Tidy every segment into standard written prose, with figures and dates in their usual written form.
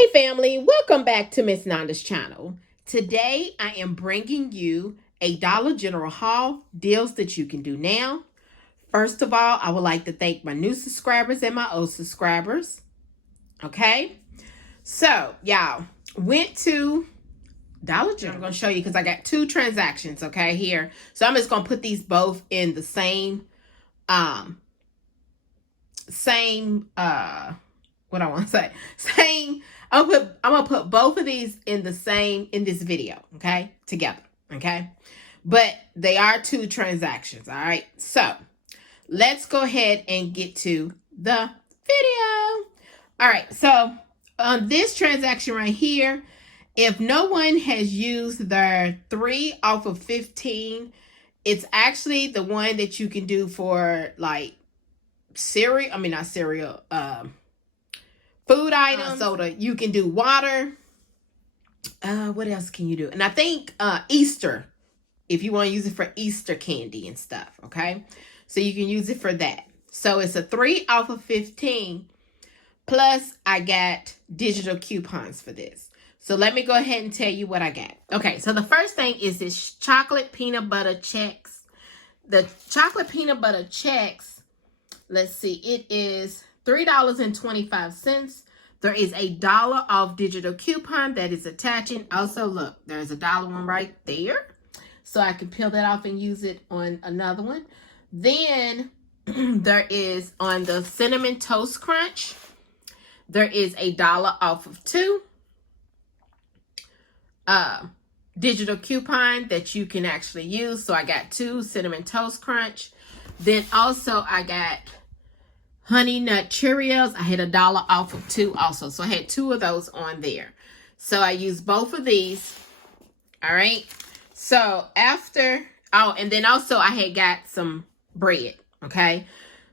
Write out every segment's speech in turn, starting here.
Hey family, welcome back to Miss Nanda's channel. Today I am bringing you a Dollar General haul, deals that you can do now. First of all, I would like to thank my new subscribers and my old subscribers. Okay, so y'all went to Dollar General. I'm going to show you because I got two transactions, okay, here. So I'm just going to put these both in the same, what I want to say, same. I'm gonna put both of these in this video, okay, together, okay, but they are two transactions. All right, so let's go ahead and get to the video. All right, so on this transaction right here, if no one has used their 3 off of 15, it's actually the one that you can do for like cereal. I mean, not cereal. Food items, soda. You can do water. What else can you do? And I think Easter, if you want to use it for Easter candy and stuff, okay? So you can use it for that. So it's a 3 off of 15. Plus, I got digital coupons for this. So let me go ahead and tell you what I got. Okay, so the first thing is this chocolate peanut butter checks. The chocolate peanut butter checks, let's see, it is $3.25. There is a $1 off digital coupon that is attaching. Also, look, there's a $1 one right there. So I can peel that off and use it on another one. Then there is on the Cinnamon Toast Crunch, there is a $1 off of 2. Digital coupon that you can actually use. So I got 2 Cinnamon Toast Crunch. Then also I got Honey Nut Cheerios. I had a $1 off of 2 also. So I had 2 of those on there. So I used both of these. All right. So after, oh, and then also I had got some bread. Okay.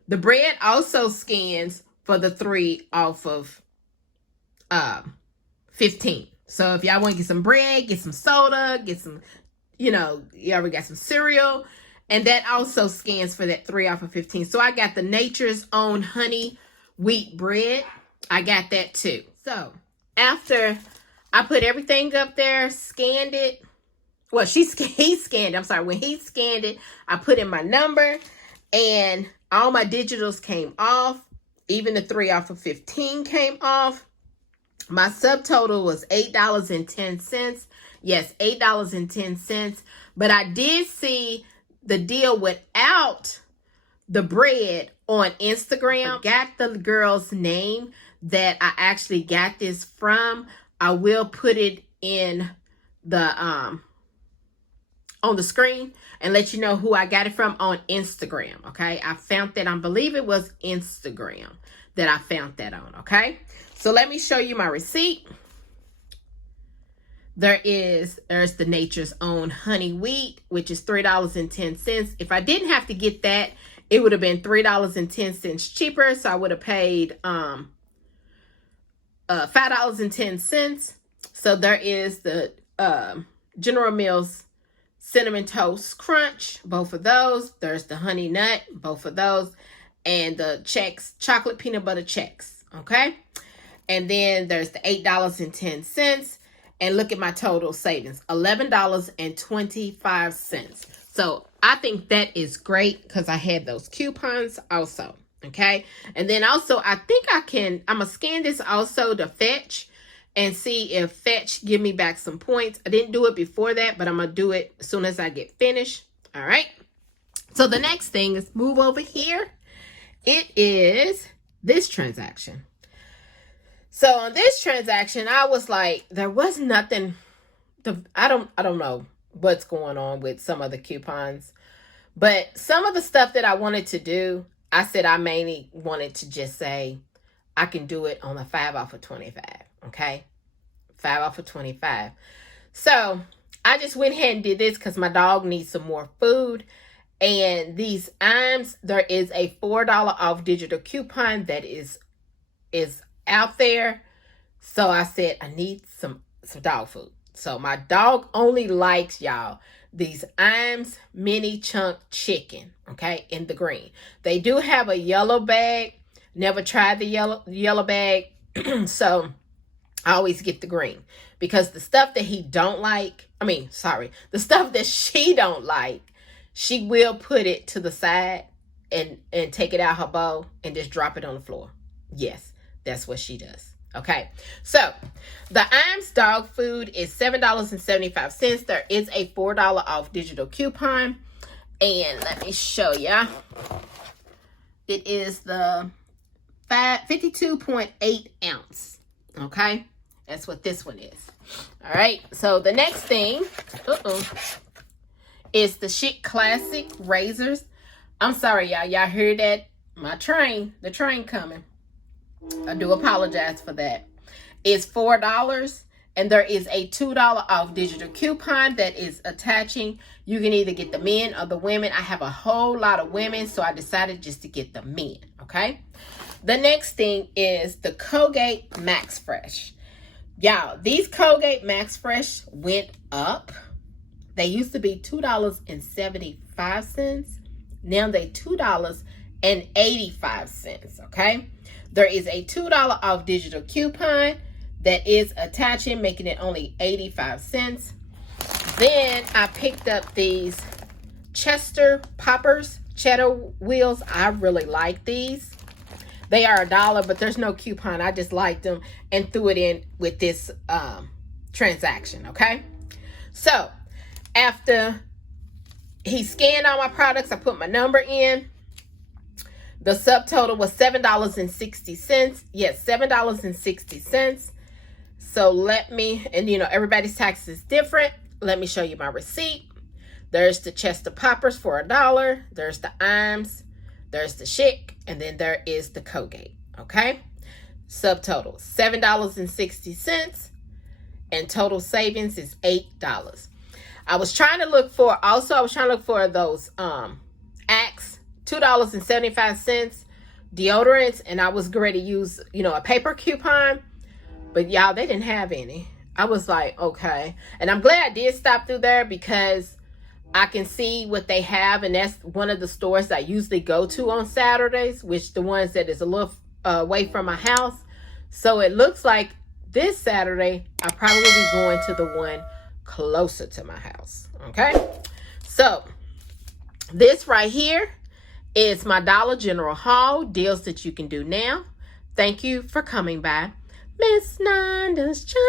The bread also scans for the 3 off of 15. So if y'all want to get some bread, get some soda, get some, you already got some cereal. And that also scans for that 3 off of 15. So I got the Nature's Own Honey Wheat Bread. I got that too. So after I put everything up there, scanned it. Well, he scanned it. I'm sorry. When he scanned it, I put in my number and all my digitals came off. Even the 3 off of 15 came off. My subtotal was $8.10. Yes, $8.10. But I did see the deal without the bread on Instagram. I got the girl's name that I actually got this from. I will put it in the on the screen and let you know who I got it from on Instagram. Okay, I found that, I believe it was Instagram that I found that on. Okay, so let me show you my receipt. There's the Nature's Own Honey Wheat, which is $3.10. If I didn't have to get that, it would have been $3.10 cheaper. So I would have paid $5.10. So there is the General Mills Cinnamon Toast Crunch, both of those. There's the Honey Nut, both of those. And the checks, chocolate peanut butter checks, okay? And then there's the $8.10. And look at my total savings, $11.25. So I think that is great because I had those coupons also, okay? And then also, I think I'm going to scan this also to Fetch and see if Fetch give me back some points. I didn't do it before that, but I'm going to do it as soon as I get finished, all right? So the next thing is move over here. It is this transaction. So on this transaction, I was like, there was nothing. I don't know what's going on with some of the coupons, but some of the stuff that I wanted to do, I said I mainly wanted to just say I can do it on a 5 off of 25. Okay, 5 off of 25. So I just went ahead and did this because my dog needs some more food. And these items, there is a $4 off digital coupon that is out there. So I said I need some dog food. So my dog only likes, y'all, these Iams mini chunk chicken, okay, in the green. They do have a yellow bag. Never tried the yellow bag. So I always get the green because the stuff that he don't like, the stuff that she don't like, she will put it to the side and take it out her bowl and just drop it on the floor. Yes, that's what she does. Okay, so the Iams dog food is $7.75. There is a $4 off digital coupon. And let me show ya. It is the 52.8 ounce. Okay, that's what this one is. All right, so the next thing is the Chic Classic razors. I'm sorry, y'all. Y'all heard that? The train coming. I do apologize for that. It's $4, and there is a $2 off digital coupon that is attaching. You can either get the men or the women. I have a whole lot of women, so I decided just to get the men, okay? The next thing is the Colgate Max Fresh. Y'all, these Colgate Max Fresh went up. They used to be $2.75. Now they $2.85, okay? There is a $2 off digital coupon that is attaching, making it only 85 cents. Then I picked up these Chester Poppers cheddar wheels. I really like these. They are $1, but there's no coupon. I just liked them and threw it in with this transaction, okay? So after he scanned all my products, I put my number in. The subtotal was $7.60. Yes, $7.60. So let me, and everybody's tax is different. Let me show you my receipt. There's the Chester Poppers for $1. There's the Iams. There's the Chic. And then there is the Colgate. Okay? Subtotal, $7.60. And total savings is $8. I was trying to look for those Axe $2.75 deodorants, and I was ready to use, a paper coupon, but y'all, they didn't have any. I was like, okay. And I'm glad I did stop through there because I can see what they have, and that's one of the stores I usually go to on Saturdays, which the ones that is a little away from my house. So it looks like this Saturday, I'll probably be going to the one closer to my house, okay? So this right here is my Dollar General haul, deals that you can do now. Thank you for coming by. Miss Nanda's Channel.